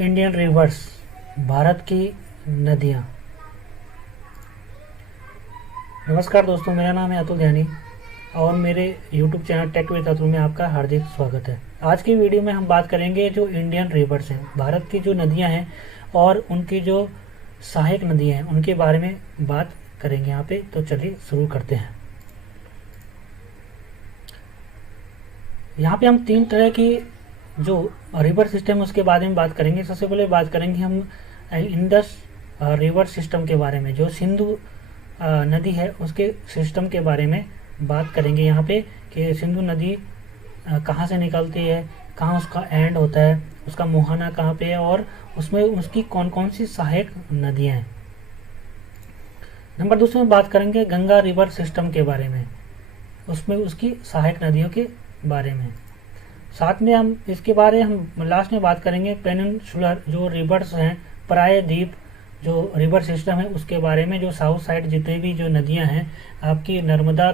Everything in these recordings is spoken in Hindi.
इंडियन रिवर्स, भारत की नदियाँ। नमस्कार दोस्तों, मेरा नाम है अतुल ध्यानी और मेरे YouTube channel tech with Atul में आपका हार्दिक स्वागत है। आज की वीडियो में हम बात करेंगे जो इंडियन रिवर्स हैं, भारत की जो नदियां हैं और उनकी जो सहायक नदियां हैं उनके बारे में बात करेंगे यहाँ पे। तो चलिए शुरू करते हैं। यहाँ पे हम तीन तरह की जो रिवर सिस्टम है उसके बारे में बात करेंगे। सबसे पहले बात करेंगे हम इंडस रिवर सिस्टम के बारे में, जो सिंधु नदी है उसके सिस्टम के बारे में बात करेंगे यहाँ पे कि सिंधु नदी कहाँ से निकलती है, कहाँ उसका एंड होता है, उसका मुहाना कहाँ पे है और उसमें उसकी कौन कौन सी सहायक नदियाँ हैं। नंबर दूसरे में बात करेंगे गंगा रिवर सिस्टम के बारे में, उसमें उसकी सहायक नदियों के बारे में। साथ में हम इसके बारे हम लास्ट में बात करेंगे पेनिनसुलर जो रिवर्स हैं, प्रायद्वीप जो रिवर सिस्टम है उसके बारे में, जो साउथ साइड जितने भी जो नदियां हैं आपकी नर्मदा,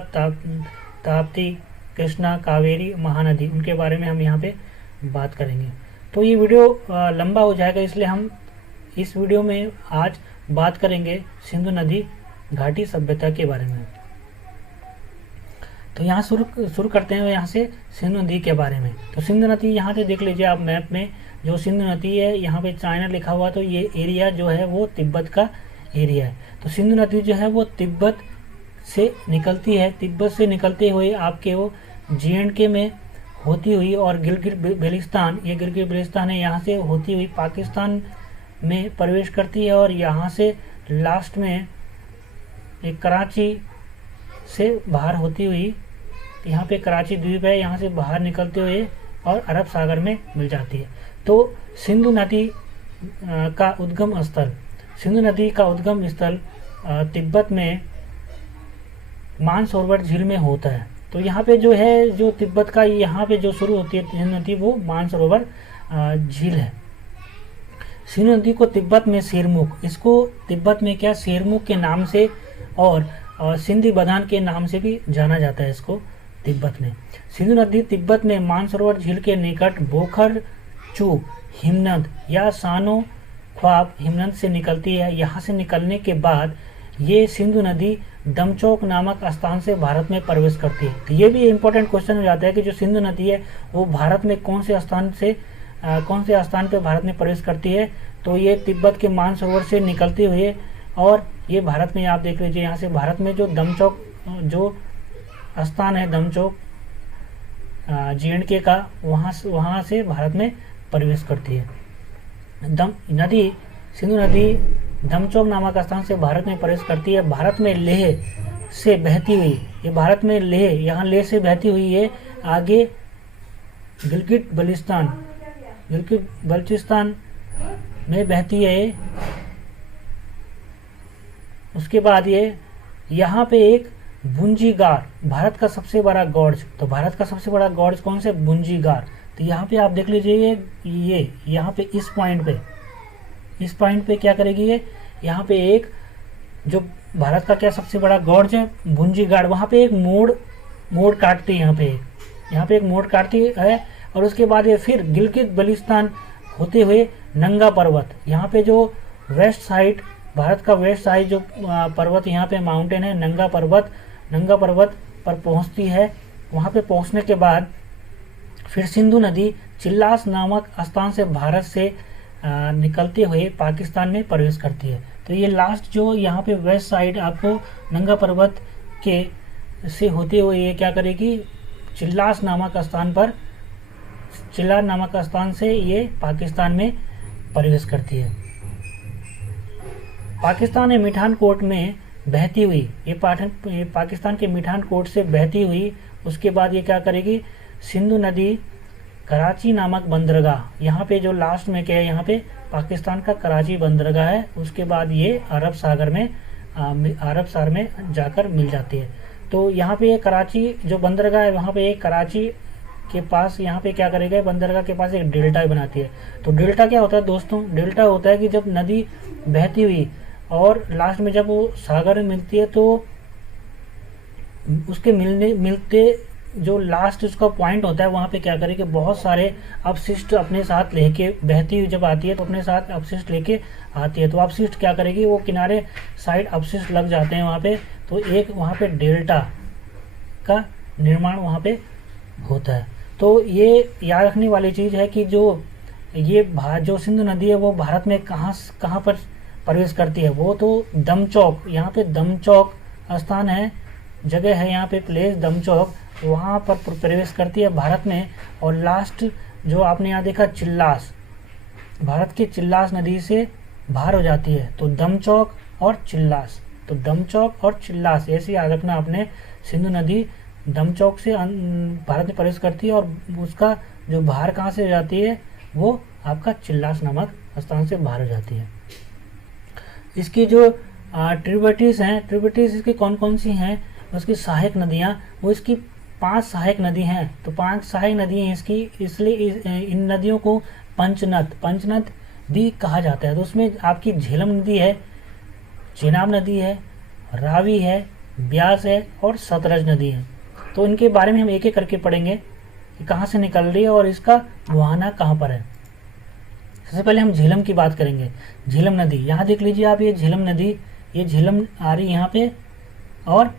ताप्ती, कृष्णा, कावेरी, महानदी, उनके बारे में हम यहाँ पे बात करेंगे। तो ये वीडियो लंबा हो जाएगा, इसलिए हम इस वीडियो में आज बात करेंगे सिंधु नदी घाटी सभ्यता के बारे में। तो यहाँ शुरू करते हैं यहाँ से सिंधु नदी के बारे में। तो सिंधु नदी यहाँ से देख लीजिए आप मैप में, जो सिंधु नदी है यहाँ पे चाइना लिखा हुआ, तो ये एरिया जो है वो तिब्बत का एरिया है। तो सिंधु नदी जो है वो तिब्बत से निकलती है, तिब्बत से निकलते हुए आपके वो JNK में होती हुई और गिलगित बेल्टिस्तान, ये गिलगित बेल्टिस्तान है, यहाँ से होती हुई पाकिस्तान में प्रवेश करती है और यहाँ से लास्ट में एक कराची से बाहर होती हुई, यहाँ पे कराची द्वीप है, यहाँ से बाहर निकलते हुए और अरब सागर में मिल जाती है। तो सिंधु नदी का उद्गम स्थल, सिंधु नदी का उद्गम स्थल तिब्बत में मानसरोवर झील में होता है। तो यहाँ पे जो है, जो तिब्बत का यहाँ पे जो शुरू होती है सिंधु नदी, वो मानसरोवर झील है। सिंधु नदी को तिब्बत में शेरमुख, इसको तिब्बत में क्या शेरमुख के नाम से और सिंधी बदान के नाम से भी जाना जाता है इसको तिब्बत में। सिंधु नदी तिब्बत में मानसरोवर झील के निकट बोखर चू हिमनद या सानो ख्वाब हिमनद से निकलती है। यहाँ से निकलने के बाद ये सिंधु नदी दमचौक नामक स्थान से भारत में प्रवेश करती है। तो ये भी इम्पोर्टेंट क्वेश्चन हो जाता है कि जो सिंधु नदी है वो भारत में कौन से स्थान पे भारत में प्रवेश करती है। तो ये तिब्बत के मानसरोवर से निकलते हुए और ये भारत में, आप देख लीजिए यहाँ से भारत में जो दमचौक जो स्थान है, दमचौक JNK का, वहाँ से भारत में प्रवेश करती है। सिंधु नदी दमचौक नामक स्थान से भारत में प्रवेश करती है। भारत में लेह से बहती हुई, ये भारत में लेह, यहाँ लेह से बहती हुई ये आगे गिलगित बल्टिस्तान में बहती है। उसके बाद ये यहाँ पे एक बुंजीगार, भारत का सबसे बड़ा गॉर्ज, तो भारत का सबसे बड़ा गॉर्ज कौन से, बुंजीगार। तो यहाँ पे आप देख लीजिए ये यहाँ पे इस पॉइंट पे क्या करेगी ये, यहाँ पे एक जो भारत का क्या सबसे बड़ा गॉर्ज है बुंजीगार, वहाँ पे एक मोड़ काटती है, यहाँ पे एक मोड़ काटती है। और उसके बाद ये फिर गिलगित बल्टिस्तान होते हुए नंगा पर्वत, यहाँ पे जो वेस्ट साइड, भारत का वेस्ट साइड जो पर्वत यहाँ पे माउंटेन है नंगा पर्वत पर पहुँचती है। वहाँ पे पहुँचने के बाद फिर सिंधु नदी चिल्लास नामक स्थान से भारत से निकलते हुए पाकिस्तान में प्रवेश करती है। तो ये लास्ट जो यहाँ पे वेस्ट साइड आपको नंगा पर्वत के से होते हुए ये क्या करेगी, चिल्लास नामक स्थान से ये पाकिस्तान में प्रवेश करती है। पाकिस्तान में मिठान कोट में बहती हुई, ये पाकिस्तान के मिठान कोट से बहती हुई, उसके बाद ये क्या करेगी, सिंधु नदी कराची नामक बंदरगाह, यहाँ पे जो लास्ट में क्या है, यहाँ पे पाकिस्तान का कराची बंदरगाह है। उसके बाद ये अरब सागर में जाकर मिल जाती है। तो यहाँ पे ये कराची जो बंदरगाह है, वहाँ पे एक कराची के पास यहाँ पे क्या करेगा, बंदरगाह के पास एक डेल्टा बनाती है। तो डेल्टा क्या होता है दोस्तों, डेल्टा होता है कि जब नदी बहती हुई और लास्ट में जब वो सागर में मिलती है तो उसके मिलते जो लास्ट उसका पॉइंट होता है वहाँ पे क्या करें कि बहुत सारे अपशिष्ट अपने साथ लेके बहती हुई जब आती है तो अपने साथ अपशिष्ट लेके आती है। तो अपशिष्ट क्या करेगी, वो किनारे साइड अपशिष्ट लग जाते हैं वहाँ पे, तो एक वहाँ पे डेल्टा का निर्माण वहाँ पे होता है। तो ये याद रखने वाली चीज़ है कि जो ये जो सिंधु नदी है वो भारत में कहाँ पर प्रवेश करती है, वो तो दमचौक, यहाँ पे दमचौक स्थान है, जगह है यहाँ पे प्लेस दमचौक, वहाँ पर प्रवेश करती है भारत में। और लास्ट जो आपने यहाँ देखा चिल्लास, भारत की चिल्लास नदी से बाहर हो जाती है। तो दमचौक और चिल्लास, तो दमचौक और चिल्लास ऐसे याद रखना आपने। सिंधु नदी दमचौक से भारत में प्रवेश करती है और उसका जो बाहर कहाँ से हो जाती है, वो आपका चिल्लास नामक स्थान से बाहर हो जाती है। इसकी जो ट्रिब्यूटरीज हैं, ट्रिब्यूटरीज इसकी कौन कौन सी हैं, उसकी सहायक नदियाँ, वो इसकी 5 सहायक नदी हैं। तो 5 सहायक नदी हैं इसकी, इसलिए इन नदियों को पंचनद भी कहा जाता है। तो उसमें आपकी झेलम नदी है, चेनाब नदी है, रावी है, ब्यास है और सतलज नदी है। तो इनके बारे में हम एक एक करके पढ़ेंगे कि कहाँ से निकल रही है और इसका मुहाना कहाँ पर है। सबसे पहले हम झेलम की बात करेंगे। झेलम नदी, यहाँ देख लीजिए आप, ये झेलम नदी, ये झेलम आ रही यहाँ पे और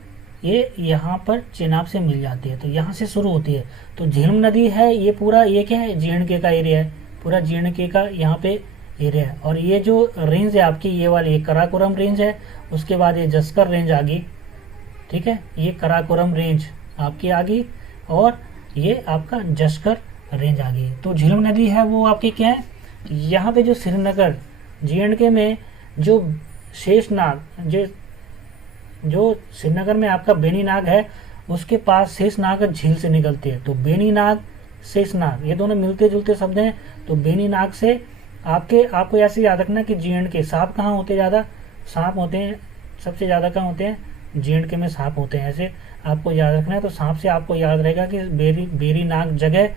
ये यहाँ पर चेनाब से मिल जाती है, तो यहाँ से शुरू होती है। तो झेलम नदी है, ये पूरा ये क्या है, JNK का एरिया है, पूरा JNK का यहाँ पे एरिया है। और ये जो रेंज है आपकी, ये वाली ये कराकोरम रेंज है, उसके बाद ये जस्कर रेंज आ गई, ठीक है, ये कराकोरम रेंज आपकी आ गई और ये आपका जस्कर रेंज आ गई। तो झेलम नदी है वो आपकी क्या है, यहाँ पे जो श्रीनगर JNK में जो शेषनाग, जो श्रीनगर में आपका बेनीनाग है, उसके पास शेषनाग झील से निकलती है। तो बेनीनाग शेषनाग ये दोनों मिलते जुलते शब्द हैं। तो बेनीनाग से आपको ऐसे याद रखना कि JNK सांप कहाँ होते हैं, ज़्यादा सांप होते हैं, सबसे ज़्यादा कहाँ होते हैं, JNK में सांप होते हैं, ऐसे आपको याद रखना है। तो सांप से आपको याद रहेगा कि बेरीनाग जगह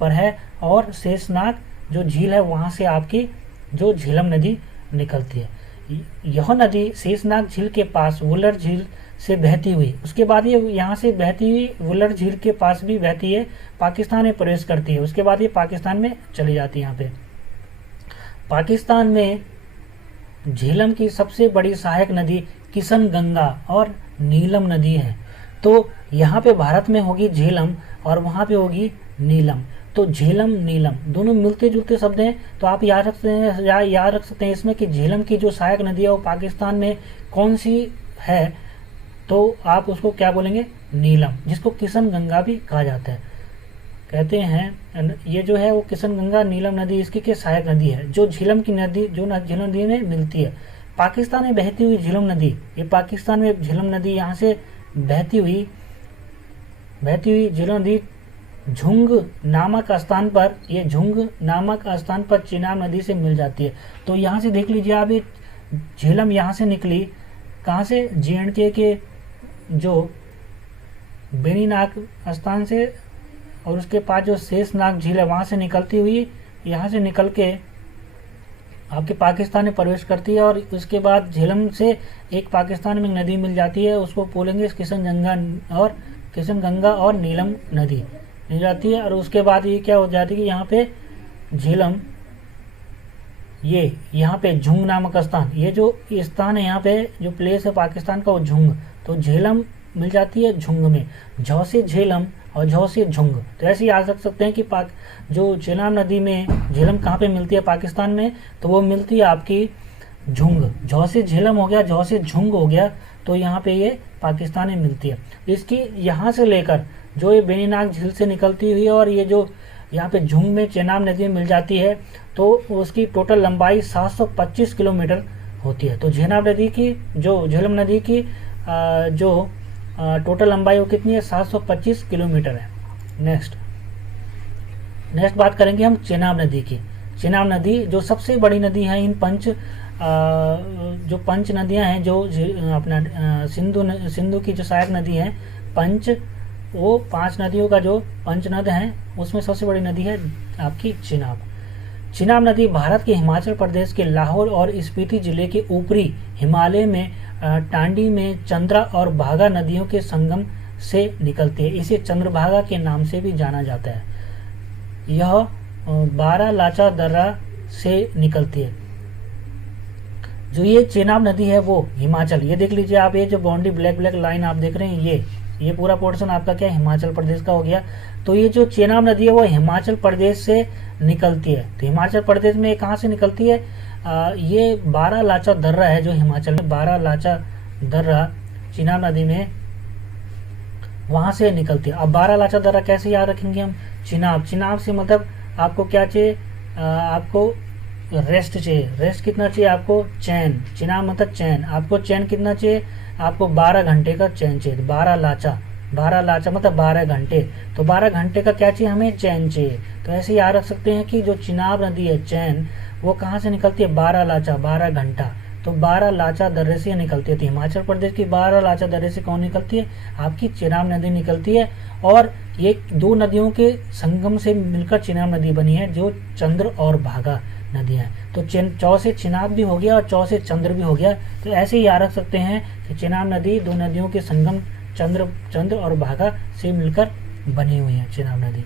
पर है और शेषनाग जो झील है वहाँ से आपकी जो झेलम नदी निकलती है। यह नदी शेषनाग झील के पास वुलर झील से बहती हुई, उसके बाद ये यहाँ से बहती हुई वुलर झील के पास भी बहती है, पाकिस्तान में प्रवेश करती है, उसके बाद ये पाकिस्तान में चली जाती है। यहाँ पे पाकिस्तान में झेलम की सबसे बड़ी सहायक नदी किशन गंगा और नीलम नदी है। तो यहाँ पे भारत में होगी झेलम और वहाँ पे होगी नीलम। तो झेलम नीलम दोनों मिलते जुलते शब्द हैं। तो आप याद रख सकते हैं इसमें कि झेलम की जो सहायक नदी है वो पाकिस्तान में कौन सी है, तो आप उसको क्या बोलेंगे, नीलम, जिसको किशन गंगा भी कहा जाता है। कहते हैं ये जो है वो किशन गंगा नीलम नदी इसकी के सहायक नदी है, जो झेलम की नदी जो झेलम नदी में मिलती है। पाकिस्तान में बहती हुई झेलम नदी, ये पाकिस्तान में झेलम नदी यहाँ से बहती हुई झेलम नदी झुंग नामक स्थान पर, ये झुंग नामक स्थान पर चेनाब नदी से मिल जाती है। तो यहाँ से देख लीजिए आप, ये झेलम यहाँ से निकली कहाँ से, JNK के जो बेनीनाग स्थान से और उसके पास जो शेषनाग झील है वहाँ से निकलती हुई यहाँ से निकल के आपके पाकिस्तान में प्रवेश करती है। और उसके बाद झेलम से एक पाकिस्तान में नदी मिल जाती है, उसको बोलेंगे किशन गंगा और नीलम नदी मिल जाती है। और उसके बाद ये क्या हो जाती है कि यहाँ पे झेलम, ये यहाँ पे झुंग नामक स्थान, ये जो स्थान है यहाँ पे जो प्लेस है पाकिस्तान का वो झुंग, तो झेलम मिल जाती है झुंग में, झौ से झेलम और झौ से झुंग। तो ऐसे याद रख सकते हैं कि जो चेनाब नदी में झेलम कहाँ पे मिलती है पाकिस्तान में, तो वो मिलती है आपकी झुंग, झौ से झेलम हो गया, झौ से झुंग हो गया, तो यहाँ पे ये पाकिस्तान में मिलती है। इसकी यहाँ से लेकर जो ये बेनीनाग झील से निकलती हुई और ये जो यहाँ पे झुंग में चेनाब नदी में मिल जाती है, तो उसकी टोटल लंबाई 725 किलोमीटर होती है। तो झेलम नदी की जो टोटल लंबाई वो कितनी है, 725 किलोमीटर है। नेक्स्ट बात करेंगे हम चेनाब नदी की। चेनाब नदी जो सबसे बड़ी नदी है इन जो पंच नदियां हैं, जो अपना सिंधु की जो सहायक नदी है पंच, वो 5 नदियों का जो पंचनद है उसमें सबसे बड़ी नदी है आपकी चेनाब। चेनाब नदी भारत के हिमाचल प्रदेश के लाहौर और स्पीति जिले के ऊपरी हिमालय में टांडी में चंद्रा और भागा नदियों के संगम से निकलती है। इसे चंद्रभागा के नाम से भी जाना जाता है। यह बारालाचा दर्रा से निकलती है। जो ये चेनाब नदी है वो हिमाचल, ये देख लीजिए आप, ये जो बाउंड्री ब्लैक ब्लैक लाइन आप देख रहे हैं, ये पूरा पोर्शन आपका क्या हिमाचल प्रदेश का हो गया। तो ये जो चेनाब नदी है वो हिमाचल प्रदेश से निकलती है। तो हिमाचल प्रदेश में कहाँ से निकलती है? ये बारालाचा दर्रा है जो हिमाचल में, बारालाचा दर्रा चेनाब नदी में वहां से निकलती है। अब बारालाचा दर्रा कैसे याद रखेंगे हम? चिनाब, चिनाब से मतलब आपको क्या चाहिए? आपको रेस्ट चाहिए। रेस्ट कितना चाहिए आपको? चैन। चिनाब मतलब चैन। आपको चैन कितना चाहिए? आपको 12 घंटे का चैन चाहिए। 12 लाचा, 12 लाचा मतलब 12 घंटे। तो 12 घंटे का क्या चाहिए हमें? चैन चाहिए। तो ऐसे याद रख सकते हैं कि जो चिनाब नदी है चैन, वो कहाँ से निकलती है? 12 लाचा, 12 घंटा। तो 12 लाचा दर्रे से निकलती है। तो हिमाचल प्रदेश की 12 लाचा दर्रे से कौन निकलती है? आपकी चिनाब नदी निकलती है। और ये दो नदियों के संगम से मिलकर चिनाब नदी बनी है, जो चंद्र और भागा नदियां हैं। तो चौ से चिनाब भी हो गया और चौ से चंद्र भी हो गया। तो ऐसे ही याद रख सकते हैं कि चिनाब नदी दो नदियों के संगम चंद्र और भागा से मिलकर बनी हुई है चिनाब नदी।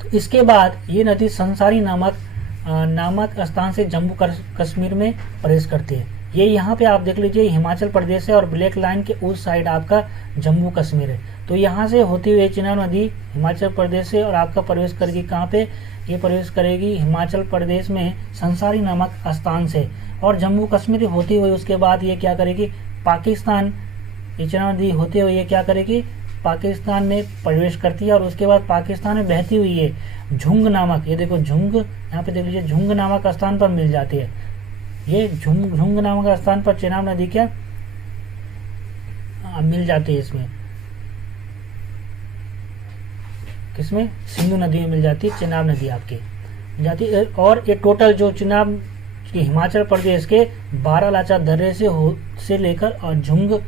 तो इसके बाद ये नदी संसारी नामक स्थान से जम्मू कश्मीर में प्रवेश करती है। ये यहाँ पे आप देख लीजिए हिमाचल प्रदेश है और ब्लैक लाइन के उस साइड आपका जम्मू कश्मीर है। तो यहाँ से होती हुई चिनाब नदी हिमाचल प्रदेश से और आपका प्रवेश करेगी कहाँ पे? ये प्रवेश करेगी हिमाचल प्रदेश में संसारी नामक स्थान से, और जम्मू कश्मीर होती हुई उसके बाद ये क्या करेगी? पाकिस्तान, ये चिनाब नदी होते हुए ये क्या करेगी? पाकिस्तान में प्रवेश करती है। और उसके बाद पाकिस्तान में बहती हुई ये झुंग नामक, ये देखो झुंग, यहाँ पे देख लीजिए झुंग नामक स्थान पर मिल जाती है। ये झुंग नामक स्थान पर चिनाब नदी क्या मिल जाती है? इसमें किसमें? सिंधु नदी में मिल जाती है चिनाब नदी आपकी मिल जाती है। और ये टोटल जो चिनाब की हिमाचल प्रदेश के बारालाचा दर्रे से लेकर और झुंग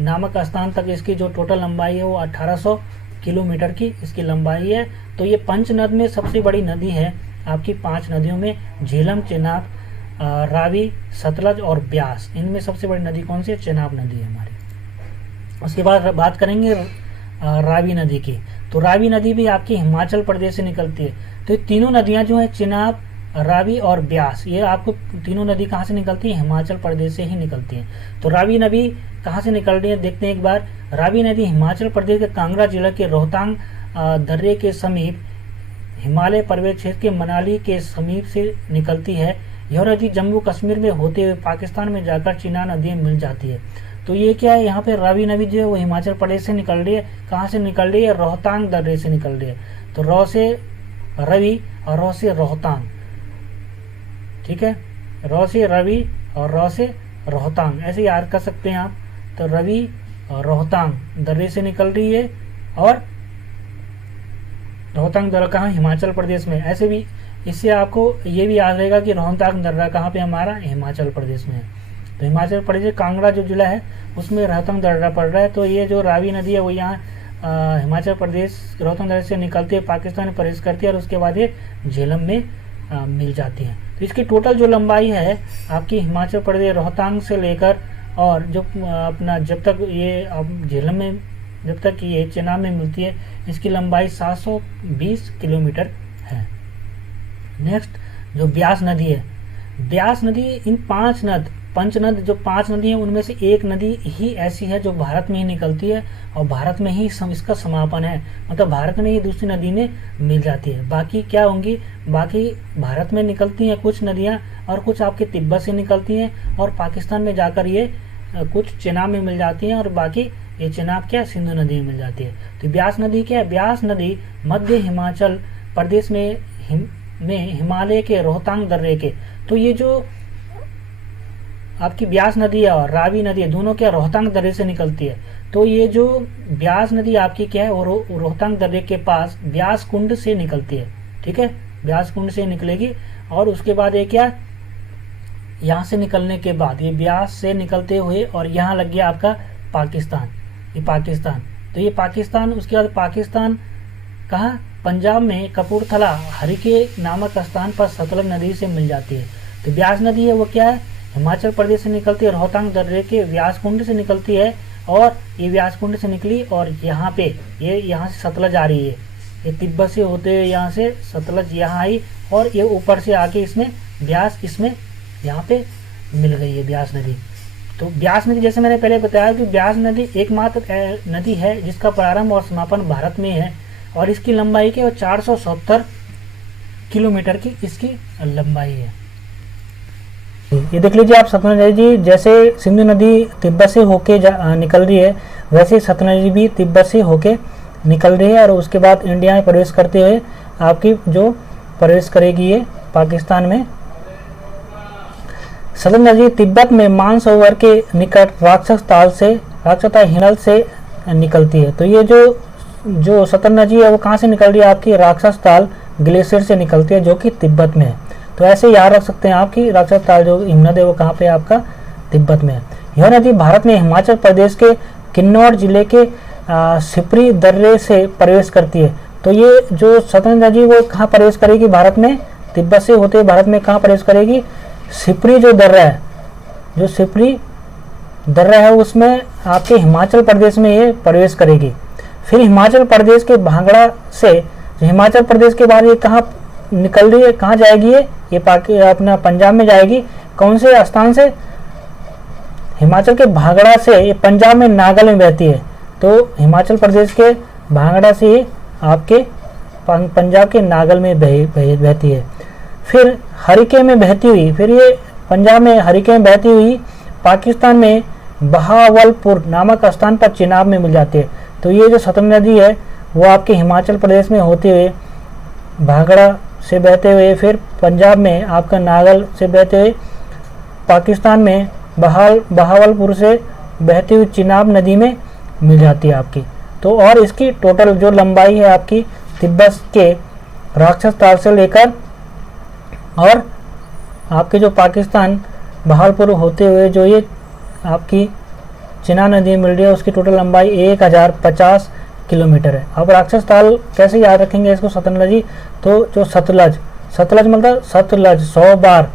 नामक स्थान तक इसकी जो टोटल लंबाई है वो 1800 किलोमीटर की इसकी लंबाई है। तो ये पंचनद में सबसे बड़ी नदी है आपकी 5 नदियों में, झेलम, चेनाब, रावी, सतलज और ब्यास। इनमें सबसे बड़ी नदी कौन सी है? चेनाब नदी है हमारी। उसके बाद बात करेंगे रावी नदी की। तो रावी नदी भी आपकी हिमाचल प्रदेश से निकलती है। तो ये तीनों नदियां जो है चिनाब, रावी और ब्यास, ये आपको तीनों नदी कहाँ से निकलती है? हिमाचल प्रदेश से ही निकलती है। तो रावी नदी कहाँ से निकल रही है देखते हैं एक बार। रावी नदी हिमाचल प्रदेश के कांगड़ा जिला के रोहतांग दर्रे के समीप हिमालय पर्वत क्षेत्र के मनाली के समीप से निकलती है। यह नदी जम्मू कश्मीर में होते हुए पाकिस्तान में जाकर चिनाब नदी में मिल जाती है। तो ये क्या है? यहाँ पे रावी नदी जो है वो हिमाचल प्रदेश से निकल रही है। कहाँ से निकल रही है? रोहतांग दर्रे से निकल रही है। तो रौ से रवि और रौ से रोहतांग, ठीक है? रौ से रवि और रौ से रोहतांग, ऐसे याद कर सकते हैं आप। तो रवि और रोहतांग दर्रे से निकल रही है और रोहतांग दर्रा कहाँ? हिमाचल प्रदेश में। ऐसे भी इससे आपको ये भी याद रहेगा कि रोहतांग दर्रा कहाँ पे हमारा? हिमाचल प्रदेश में है। तो हिमाचल प्रदेश कांगड़ा जो जिला है उसमें रोहतांग दर्रा पड़ रहा है। तो ये जो रावी नदी है वो यहाँ हिमाचल प्रदेश रोहतांग दर्रे से निकलती है, पाकिस्तान में प्रवेश करती है और उसके बाद ये झेलम में मिल जाती है। तो इसकी टोटल जो लंबाई है आपकी हिमाचल प्रदेश रोहतांग से लेकर और जो अपना जब तक ये झेलम में जब तक ये चेनाब में मिलती है, इसकी लंबाई 720 किलोमीटर है। नेक्स्ट जो ब्यास नदी है, ब्यास नदी इन पंचनद जो 5 नदी है उनमें से एक नदी ही ऐसी है जो भारत में ही निकलती है और भारत में ही इसका समापन है, मतलब भारत में ही दूसरी नदी में मिल जाती है। बाकी क्या होंगी? बाकी भारत में निकलती हैं कुछ नदियां और कुछ आपके तिब्बत से निकलती हैं और पाकिस्तान में जाकर ये कुछ चेनाब में मिल जाती हैं और बाकी ये चेनाब क्या? सिंधु नदी में मिल जाती है। तो ब्यास नदी क्या है? ब्यास नदी मध्य हिमाचल प्रदेश में हिमालय के रोहतांग दर्रे के, तो ये जो आपकी ब्यास नदी है और रावी नदी है दोनों क्या? रोहतांग दर्रे से निकलती है। तो ये जो ब्यास नदी आपकी क्या है? वो रोहतांग दर्रे के पास ब्यास कुंड से निकलती है, ठीक है? ब्यास कुंड से निकलेगी और उसके बाद ये क्या? यहाँ से निकलने के बाद ये ब्यास से निकलते हुए और यहाँ लग गया आपका पाकिस्तान, ये पाकिस्तान। तो ये पाकिस्तान, उसके बाद पाकिस्तान कहाँ? पंजाब में कपूरथला हरिके नामक स्थान पर सतलज नदी से मिल जाती है। तो ब्यास नदी है वो क्या है? हिमाचल प्रदेश से निकलती है, रोहतांग दर्रे के व्यास कुंड से निकलती है और ये व्यास कुंड से निकली और यहाँ पे ये यहाँ से सतलज आ रही है, ये तिब्बत से होते हुए यहाँ से सतलज यहाँ आई और ये ऊपर से आके इसमें ब्यास इसमें यहाँ पे मिल गई है ब्यास नदी। तो ब्यास नदी जैसे मैंने पहले बताया कि ब्यास नदी एकमात्र नदी है जिसका प्रारंभ और समापन भारत में है और इसकी लंबाई के 470 किलोमीटर की इसकी लंबाई है। ये देख लीजिए आप, सतलज नदी जैसे सिंधु नदी तिब्बत से होके निकल रही है, वैसे सतलज नदी भी तिब्बत से होके निकल रही है और उसके बाद इंडिया में प्रवेश करते हुए आपकी जो प्रवेश करेगी ये पाकिस्तान में। सतलज नदी तिब्बत में मानसरोवर के निकट राक्षस ताल हिनल से निकलती है। तो ये जो सतलज नदी है वो कहाँ से निकल रही है, आपकी राक्षस ताल ग्लेशियर से निकलती है जो कि तिब्बत में है। तो ऐसे याद रख सकते हैं आप कि राक्षस ताल जो हिमनद है वो कहाँ पे आपका तिब्बत में है। यह नदी भारत में हिमाचल प्रदेश के किन्नौर जिले के सिपरी दर्रे से प्रवेश करती है। तो ये जो सतलज नदी वो कहाँ प्रवेश करेगी भारत में, तिब्बत से होते भारत में कहाँ प्रवेश करेगी, सिपरी जो दर्रा है, जो सिपरी दर्रा है उसमें आपके हिमाचल प्रदेश में ये प्रवेश करेगी। फिर हिमाचल प्रदेश के भांगड़ा से, हिमाचल प्रदेश के बाद ये कहाँ निकल रही है, कहाँ जाएगी ये अपना पंजाब में जाएगी। कौन से स्थान से, हिमाचल के भांगड़ा से ये पंजाब में नागल में बहती है। तो हिमाचल प्रदेश के भांगड़ा से ये आपके पंजाब के नागल में बहती है। फिर हरिके में बहती हुई, फिर ये पंजाब में हरिके में बहती हुई पाकिस्तान में बहावलपुर नामक स्थान पर चिनाब में मिल जाती है। तो ये जो सतलज नदी है वो आपके हिमाचल प्रदेश में होते हुए भांगड़ा से बहते हुए फिर पंजाब में आपका नागल से बहते हुए पाकिस्तान में बहावलपुर से बहती हुई चिनाब नदी में मिल जाती है आपकी। तो और इसकी टोटल जो लंबाई है आपकी तिब्बत के राक्षस ताल से लेकर और आपके जो पाकिस्तान बहावलपुर होते हुए जो ये आपकी चिनाब नदी मिल रही है उसकी टोटल लंबाई 1050 किलोमीटर है। अब राक्षस ताल कैसे याद रखेंगे इसको, सतलज नदी, तो जो सतलज मतलब सतलज 100 बार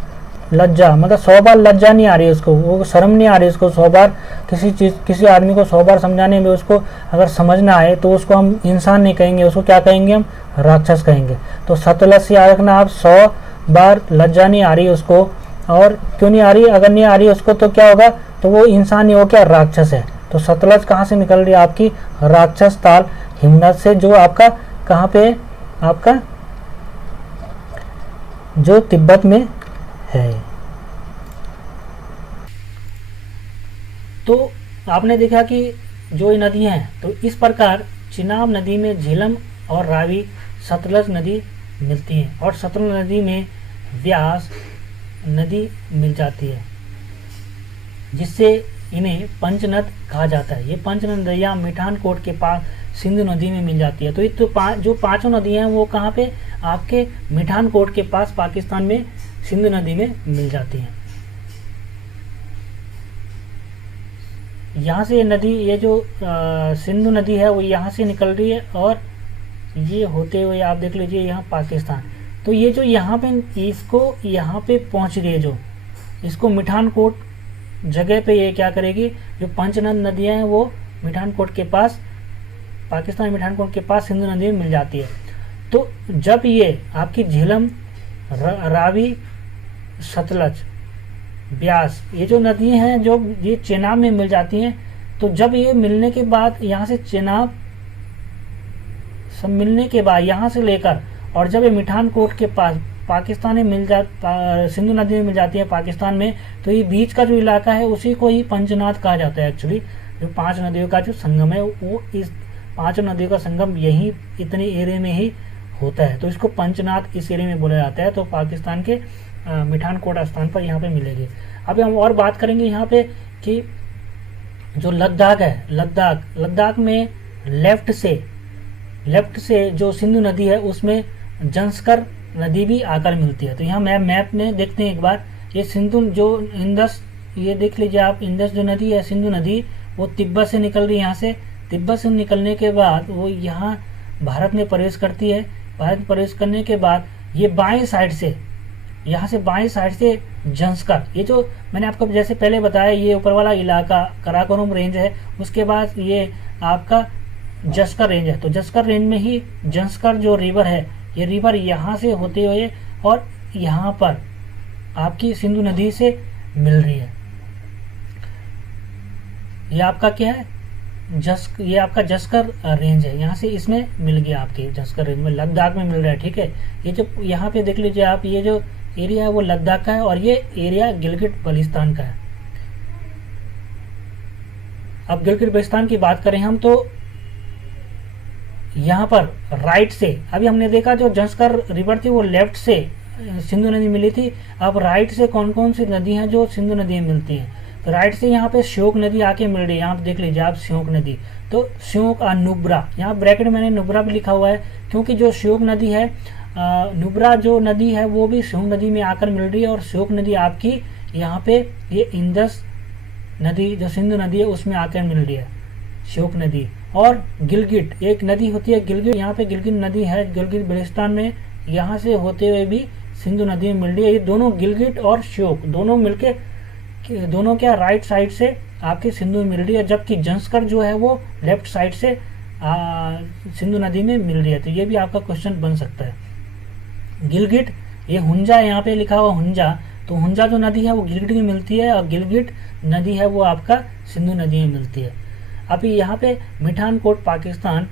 लज्जा, मतलब 100 बार लज्जा नहीं आ रही है उसको, वो शर्म नहीं आ रही है उसको 100 बार किसी आदमी को 100 बार समझाने में उसको अगर समझ ना आए तो उसको हम इंसान नहीं कहेंगे, उसको क्या कहेंगे, हम राक्षस कहेंगे। तो सतलज से याद रखना आप, 100 बार लज्जा नहीं आ रही उसको। और क्यों नहीं आ रही, अगर नहीं आ रही उसको तो क्या होगा, तो वो इंसान नहीं, वो क्या राक्षस है। तो सतलज कहाँ से निकल रही है, आपकी राक्षस ताल हिमनद से, जो आपका कहाँ पे आपका जो तिब्बत में है। तो आपने देखा कि जो ये नदियाँ हैं, तो इस प्रकार चिनाब नदी में झेलम और रावी सतलज नदी मिलती हैं और सतलज नदी में व्यास नदी मिल जाती है, जिससे इन्हें पंचनद कहा जाता है। ये पंचनद नदियाँ मिठानकोट के पास सिंधु नदी में मिल जाती है। तो ये तो जो पांचों नदियाँ हैं वो कहाँ पे, आपके मिठानकोट के पास पाकिस्तान में सिंधु नदी में मिल जाती हैं। यहाँ से नदी, ये जो सिंधु नदी है वो यहाँ से निकल रही है और ये होते हुए आप देख लीजिए यहाँ पाकिस्तान। तो ये जो यहाँ पे इसको यहाँ पे पहुँच रही है, जो इसको मिठानकोट जगह पे ये क्या करेगी, जो पंचनद नदियाँ हैं वो मिठानकोट के पास, पाकिस्तान मिठानकोट के पास सिंधु नदी में मिल जाती है। तो जब ये आपकी झेलम, रावी, सतलज, ब्यास, ये जो नदियाँ हैं जो ये चेनाब में मिल जाती हैं, तो जब ये मिलने के बाद यहाँ से चेनाब सब मिलने के बाद यहाँ से लेकर और जब ये मिठानकोट के पास पाकिस्तान में सिंधु नदी में मिल जाती है पाकिस्तान में, तो ये बीच का जो इलाका है उसी को ही पंचनाद कहा जाता है। एक्चुअली जो पांच नदियों का जो संगम है वो इस पांचों नदियों का संगम यही इतने एरिया में ही होता है, तो इसको पंचनाद इस एरिया में बोला जाता है। तो पाकिस्तान के मिठानकोट स्थान पर यहाँ पे मिलेगी। अभी हम और बात करेंगे यहाँ पे कि जो लद्दाख है, लद्दाख में लेफ्ट से जो सिंधु नदी है उसमें जंस्कर नदी भी आकर मिलती है। तो यहाँ मैप में देखते हैं एक बार, ये सिंधु जो इंदस, ये देख लीजिए आप, इंदस जो नदी है सिंधु नदी वो तिब्बत से निकल रही है। यहाँ से तिब्बत से निकलने के बाद वो यहाँ भारत में प्रवेश करती है। भारत में प्रवेश करने के बाद ये बाएं साइड से यहाँ से बाएं साइड से जंस्कर, ये जो मैंने आपको जैसे पहले बताया, ये ऊपर वाला इलाका कराकोरम रेंज है, उसके बाद ये आपका जस्कर रेंज है। तो जस्कर रेंज में ही जंस्कर जो रिवर है, ये रिवर यहाँ से होते हुए और यहाँ पर आपकी सिंधु नदी से मिल रही है। ये आपका क्या है, ये आपका जस्कर रेंज है, यहाँ से इसमें मिल गया आपके जस्कर रेंज में, लद्दाख में मिल रहा है। ठीक है, ये जो यहाँ पे देख लीजिए आप, ये जो एरिया है वो लद्दाख का है और ये एरिया गिलगिट बल्तिस्तान का है। अब गिलगिट बल्तिस्तान की बात करें हम, तो यहाँ पर राइट से, अभी हमने देखा जो जंस्कर रिवर थी वो लेफ्ट से सिंधु नदी मिली थी। अब राइट से कौन कौन सी नदी हैं जो सिंधु नदी में मिलती हैं, तो राइट से यहाँ पे श्योक नदी आके मिल रही है, यहाँ पे देख लीजिए आप श्योक नदी। तो श्योक नुब्रा, यहाँ ब्रैकेट में मैंने नुब्रा भी लिखा हुआ है, क्योंकि जो श्योक नदी है, नुब्रा जो नदी है वो भी श्योक नदी में आकर मिल रही है। और श्योक नदी आपकी यहाँ पे ये इंदस नदी जो सिंधु नदी है उसमें आकर मिल रही है, श्योक नदी। और गिलगिट एक नदी होती है गिलगिट, यहाँ पे गिलगिट नदी है गिलगिट बल्तिस्तान में, यहाँ से होते हुए भी सिंधु नदी में मिल रही है। ये दोनों गिलगिट और श्योक दोनों मिलके दोनों क्या राइट साइड से आपकी सिंधु में मिल रही है, जबकि जंस्कर जो है वो लेफ्ट साइड से सिंधु नदी में मिल रही है। तो ये भी आपका क्वेश्चन बन सकता है। गिलगिट, ये हुंजा यहाँ पे लिखा हुआ हुंजा, तो हुंजा जो नदी है वो गिलगिट में मिलती है और गिलगिट नदी है वो आपका सिंधु नदी में मिलती है। अभी यहाँ पे मिठानकोट पाकिस्तान,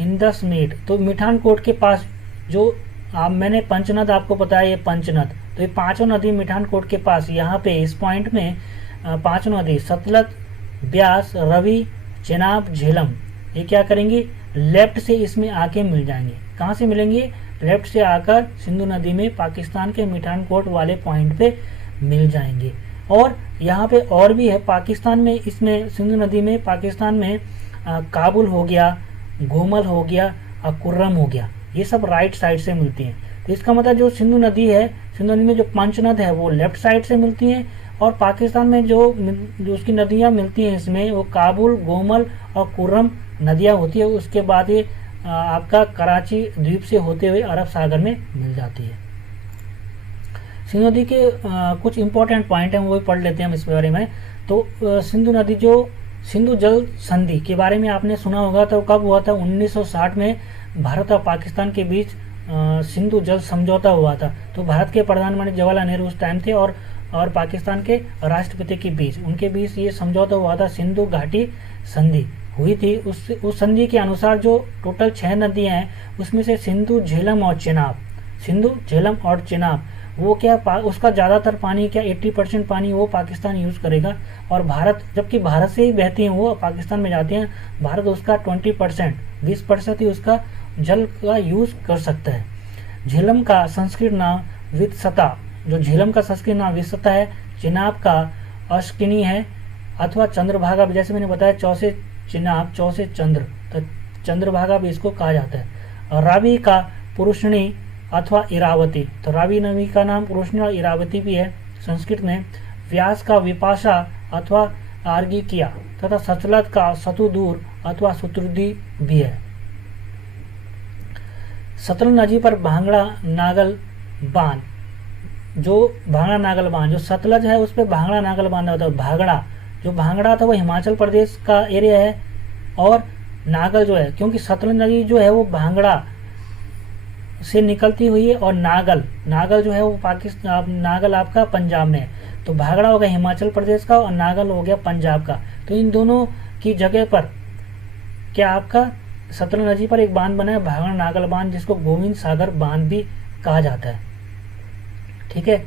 इंदस मेट, तो मिठानकोट के पास जो मैंने पंचनद आपको बताया, ये पंचनद, तो ये पांचों नदी मिठानकोट के पास, यहाँ पे इस पॉइंट में पांचों नदी सतलज, ब्यास, रवि, चेनाब, झेलम, ये क्या करेंगी, लेफ्ट से इसमें आके मिल जाएंगे। कहाँ से मिलेंगे, लेफ्ट से आकर सिंधु नदी में पाकिस्तान के मिठानकोट वाले पॉइंट पे मिल जाएंगे। और यहाँ पे और भी है पाकिस्तान में, इसमें सिंधु नदी में पाकिस्तान में काबुल हो गया, गोमल हो गया और कुर्रम हो गया, ये सब राइट साइड से मिलती हैं। तो इसका मतलब जो सिंधु नदी है, सिंधु नदी में जो पंचनद है वो लेफ्ट साइड से मिलती हैं, और पाकिस्तान में जो उसकी नदियाँ मिलती हैं इसमें वो काबुल, गोमल और कुर्रम नदियाँ होती है। उसके बाद ये आपका कराची द्वीप से होते हुए अरब सागर में मिल जाती है। सिंधु नदी के कुछ इंपॉर्टेंट पॉइंट हैं वो भी पढ़ लेते हैं हम इस बारे में। तो सिंधु नदी जो सिंधु जल संधि के बारे में आपने सुना होगा, तो कब हुआ था, 1960 में भारत और पाकिस्तान के बीच सिंधु जल समझौता हुआ था। तो भारत के प्रधानमंत्री जवाहरलाल नेहरू उस टाइम थे और पाकिस्तान के राष्ट्रपति के बीच, उनके बीच ये समझौता हुआ था, सिंधु घाटी संधि हुई थी। उस संधि के अनुसार जो टोटल 6 नदियां हैं उसमें से सिंधु, झेलम और चेनाब, सिंधु, झेलम और चेनाब वो क्या उसका ज़्यादातर पानी क्या 80% पानी वो पाकिस्तान यूज़ करेगा, और भारत, जबकि भारत से ही बहती हैं वो पाकिस्तान में जाती हैं, भारत उसका 20% ही उसका जल का यूज़ कर सकता है। झेलम का संस्कृत नाम वित्सता, जो झेलम का संस्कृत नाम वित्सता है, चेनाब का अश्किनी है अथवा चंद्रभागा, जैसे मैंने बताया चौसे चेनाब, चौसे चंद्र, तो चंद्रभागा भी इसको कहा जाता है। और रावी का पुरुषणी अथवा इरावती, तो रावी नदी का नाम पुरुषणी और इरावती भी है संस्कृत में। व्यास का विपाशा अथवा आर्गिकिया तथा सतलज का सतुदूर अथवा सुतुर्दी भी है। सतलज नदी पर भांगड़ा नागल बांध, जो भांगड़ा नागल बांध, जो सतलज है उस पर भांगड़ा नागल बांध होता है। भांगड़ा, जो भांगड़ा था वो हिमाचल प्रदेश का एरिया है, और नागल जो है, क्योंकि सतलज नदी जो है वो भांगड़ा से निकलती हुई है, और नागल जो है वो पाकिस्तान, नागल आपका पंजाब में है। तो भांगड़ा हो गया हिमाचल प्रदेश का और नागल हो गया पंजाब का। तो इन दोनों की जगह पर क्या आपका सतलज नदी पर एक बांध बना है, भांगड़ा नागल बांध, जिसको गोविंद सागर बांध भी कहा जाता है। ठीक है,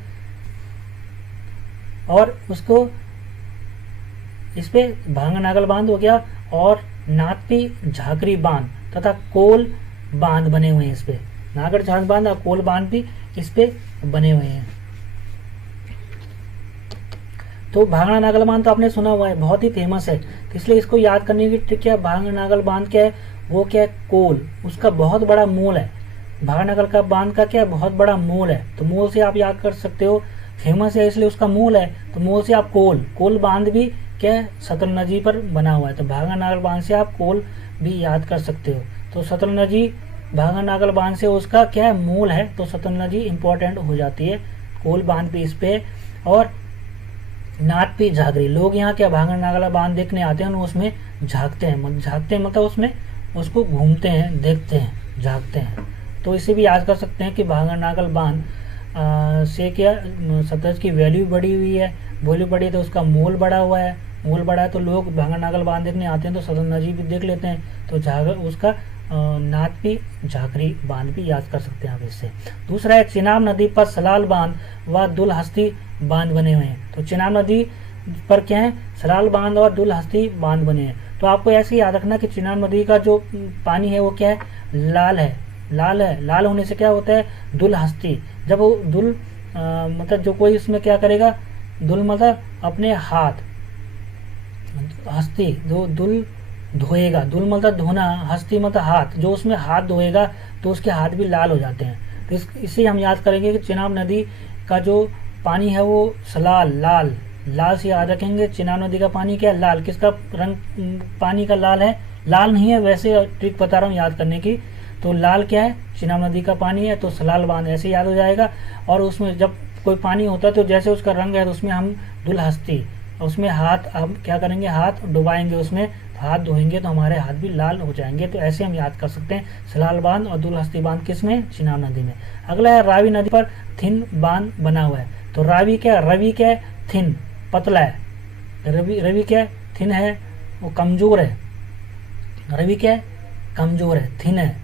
और उसको इस पे भांगड़ा नागल बांध हो गया, और नाथपी झाकरी बांध तथा कोल बांध बने हुए हैं इस पे, नागर झांझ बांध और कोल बांध भी इस पे बने हुए हैं। तो भांगड़ा नागल बांध तो आपने सुना हुआ है, बहुत ही फेमस है, तो इसलिए इसको याद करने की ट्रिक क्या है, भांगड़ा नागल बांध क्या है, वो क्या है, कोल, उसका बहुत बड़ा मूल है। भांगड़ा नागल का बांध का क्या है, बहुत बड़ा मूल है, तो मूल से आप याद कर सकते हो, फेमस है इसलिए उसका मूल है, तो मूल से आप कोल बांध भी क्या है, सतलज नदी पर बना हुआ है, तो भांगड़ा नागल बांध से आप कोल भी याद कर सकते हो। तो सतलज नदी भांगड़ा नागल बांध से उसका क्या है, मूल है, तो सतलज नदी इंपॉर्टेंट हो जाती है कोल बांध भी इस पे है, और नाथपी झागरी, लोग यहाँ क्या भांगड़ नागला बांध देखने आते हैं और उसमें झांकते हैं, झांकते हैं मतलब उसमें उसको घूमते हैं, देखते हैं, झांकते हैं। तो इसे भी याद कर सकते हैं कि भांगड़ नागल बांध से क्या सतलज की वैल्यू बढ़ी हुई है, वैल्यू बढ़ी है तो उसका मोल बढ़ा हुआ है, मोल बढ़ा है तो लोग भांगड़ नागल बांध देखने आते हैं तो सतलज नदी भी देख लेते हैं, तो झागर उसका नाथपी झाकरी बांध भी याद कर सकते हैं आप इससे। दूसरा है चिनाब नदी पर सलाल बांध व दुलहस्ती बांध बने हुए हैं। तो चिनाब नदी पर क्या है, सलाल बांध और दुलहस्ती बांध बने हैं। तो आपको ऐसे याद रखना कि चिनाब नदी का जो पानी है वो क्या है, लाल है, लाल है। लाल होने से क्या होता है, दुलहस्ती, जब वो मतलब जो कोई इसमें क्या करेगा, दुल मतलब अपने हाथ, हस्ती जो दुल धोएगा, दुल मतलब धोना, हस्ती मतलब हाथ, जो उसमें हाथ धोएगा तो उसके हाथ भी लाल हो जाते हैं। तो इसे हम याद करेंगे कि चिनाब नदी का जो पानी है वो सलाल, लाल, लाल से याद रखेंगे। चिनाब नदी का पानी क्या है, लाल। किसका रंग पानी का लाल है, लाल नहीं है, वैसे ट्रिक बता रहा हूँ याद करने की। तो लाल क्या है, चिनाब नदी का पानी है, तो सलाल बांध ऐसे याद हो जाएगा। और उसमें जब कोई पानी होता है तो जैसे उसका रंग है तो उसमें हम दुलहस्ती, उसमें हाथ हम क्या करेंगे, हाथ डुबाएंगे उसमें, हाथ धोएंगे तो हमारे हाथ भी लाल हो जाएंगे। तो ऐसे हम याद कर सकते हैं सलाल बांध और दुलहस्ती बांध किसमें, चिनाब नदी में। अगला है रावी नदी पर थिन बांध बना हुआ है। तो रावी क्या, रवि क्या है, थिन, पतला है। रवि क्या है, थिन है, वो कमजोर है। रवि क्या है, कमजोर है, थिन है।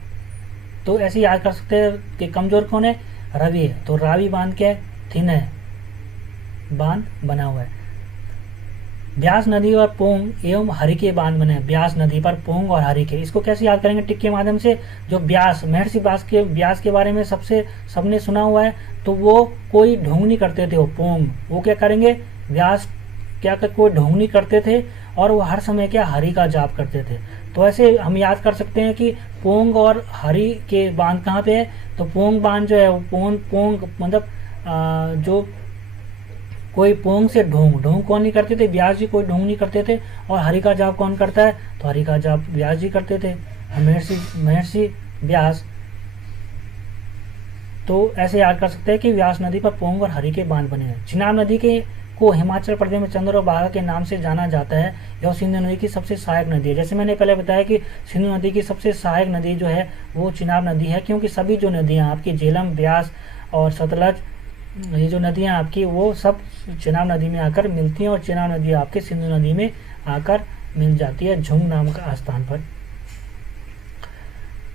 तो ऐसे याद कर सकते हैं कि कमजोर कौन है, रवि है। तो रावी बांध क्या है, थिन है, बांध बना हुआ है। ब्यास नदी और पोंग एवं हरिके बांध बने हैं। ब्यास नदी पर पोंग और हरिके, इसको कैसे याद करेंगे, टिक के माध्यम से। जो ब्यास, महर्षि ब्यास के बारे में सबने सुना हुआ है। तो वो कोई ढोंगनी करते थे, वो पोंग, वो क्या करेंगे, व्यास क्या कर कोई ढोंगनी करते थे और वो हर समय क्या हरि का जाप करते थे। तो ऐसे हम याद कर सकते हैं कि पोंग और हरि के बांध कहाँ पे है। तो पोंग बांध जो है वो पोंग मतलब जो कोई पोंग से ढोंग कौन नहीं करते थे, व्यास जी कोई ढोंग नहीं करते थे। और हरि का जाप कौन करता है, तो हरि का जाप व्यास जी करते थे, महर्षि व्यास। तो ऐसे याद कर सकते हैं कि व्यास नदी पर पोंग और हरि के बांध बने हैं। चिनाब नदी के को हिमाचल प्रदेश में चंद्रभागा के नाम से जाना जाता है। यह सिंधु नदी की सबसे सहायक नदी है। जैसे मैंने पहले बताया कि सिंधु नदी की सबसे सहायक नदी जो है वो चिनाब नदी है, क्योंकि सभी जो नदियाँ आपकी झेलम, ब्यास और सतलज, ये जो नदियाँ आपकी वो सब चिनाब नदी में आकर मिलती हैं और चिनाब नदी आपके सिंधु नदी में आकर मिल जाती है झुंग नाम का स्थान पर।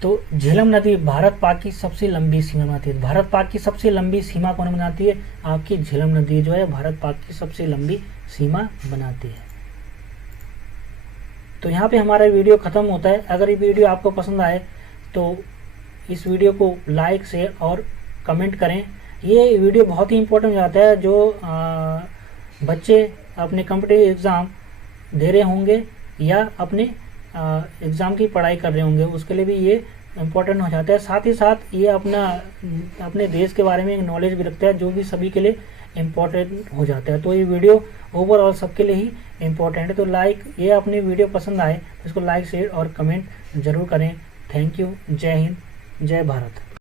तो झेलम नदी भारत पाक की सबसे लंबी सीमा बनाती है। भारत पाक की सबसे लंबी सीमा कौन बनाती है, आपकी झेलम नदी जो है भारत पाक की सबसे लंबी सीमा बनाती है। तो यहाँ पे हमारा वीडियो खत्म होता है। अगर ये वीडियो आपको पसंद आए तो इस वीडियो को लाइक, शेयर और कमेंट करें। ये वीडियो बहुत ही इम्पोर्टेंट हो जाता है। जो बच्चे अपने कॉम्पिटिटिव एग्ज़ाम दे रहे होंगे या अपने एग्ज़ाम की पढ़ाई कर रहे होंगे, उसके लिए भी ये इम्पोर्टेंट हो जाता है। साथ ही साथ ये अपने देश के बारे में नॉलेज भी रखता है, जो भी सभी के लिए इम्पोर्टेंट हो जाता है। तो ये वीडियो ओवरऑल सबके लिए ही इम्पोर्टेंट है। तो ये अपनी वीडियो पसंद आए तो इसको लाइक, शेयर और कमेंट जरूर करें। Thank you. जय हिंद, जय भारत।